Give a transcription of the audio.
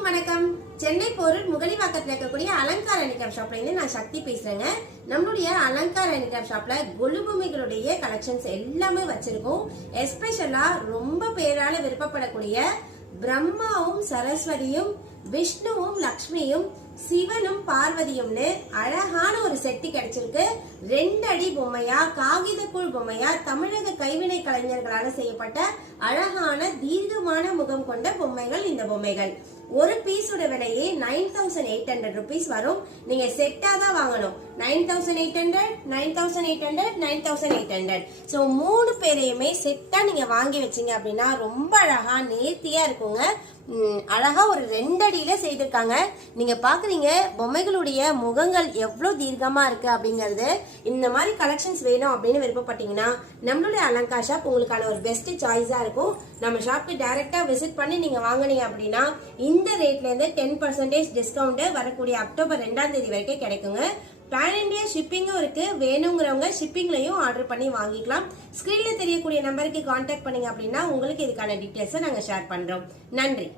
அனைவருக்கும் வணக்கம். சென்னை போரூர் முகலிவாக்கத்தில் இருக்கக்கூடிய அலங்கார ஹேண்டிகிராஃப்ட் ஷாப்ல இருந்து நான் சக்தி பேசுறேங்க. நம்மளுடைய அலங்கார ஹேண்டிகிராஃப்ட் ஷாப்ல கொலு பொம்மைகளுடைய கலெக்ஷன்ஸ் எல்லாமே வச்சிருக்கோம். எஸ்பெஷலா ரொம்ப பேரால விருப்பப்படக்கூடிய பிரம்மாவும் சரஸ்வதியும் விஷ்ணுவும் லக்ஷ்மியும் சிவனும் பார்வதியும்னு அழகான ஒரு செட்டு கிடைச்சிருக்கு. 2 அடி பொம்மையா, காகிதக்கூழ் பொம்மையா, தமிழக கைவினை கலைஞர்களால் செய்யப்பட்ட அழகான தீர்க்கமான முகம் கொண்ட பொம்மைகள். இந்த பொம்மைகள் ஒரு பீஸோட விலையே 9800 rupees வரும். நீங்க செட்டா தான் வாங்கணும். 9800, 9800, 9800. ஸோ 3 பேரையுமே செட்டா நீங்க வாங்கி வச்சீங்க அப்படின்னா ரொம்ப அழகா நேர்த்தியா இருக்குங்க. அழகா ஒரு 2 அடியில செய்திருக்காங்க. நீங்க பாக்குறீங்க பொம்மைகளுடைய முகங்கள் எவ்வளவு தீர்க்கமா இருக்கு அப்படிங்கறது. இந்த மாதிரி கலெக்ஷன்ஸ் வேணும் அப்படின்னு விருப்பப்பட்டீங்கன்னா நம்மளுடைய அலங்கார் ஷாப் உங்களுக்கான ஒரு பெஸ்ட் சாய்ஸா இருக்கும். நம்ம ஷாப்க்கு டைரக்டா விசிட் பண்ணி நீங்க வாங்கினீங்க அப்படின்னா இந்த ரேட்ல இருந்து 10% டிஸ்கவுண்ட் வரக்கூடிய அக்டோபர் 2ஆம் தேதி வரைக்கும் கிடைக்குங்க. பேன் இண்டியா ஷிப்பிங்கும் இருக்கு. வேணுங்கிறவங்க ஷிப்பிங்லயும் ஆர்டர் பண்ணி வாங்கிக்கலாம். ஸ்கிரீன்ல தெரியக்கூடிய நம்பருக்கு கான்டாக்ட் பண்ணீங்க அப்படின்னா உங்களுக்கு இதுக்கான டீடைல்ஸை நாங்க ஷேர் பண்றோம். நன்றி.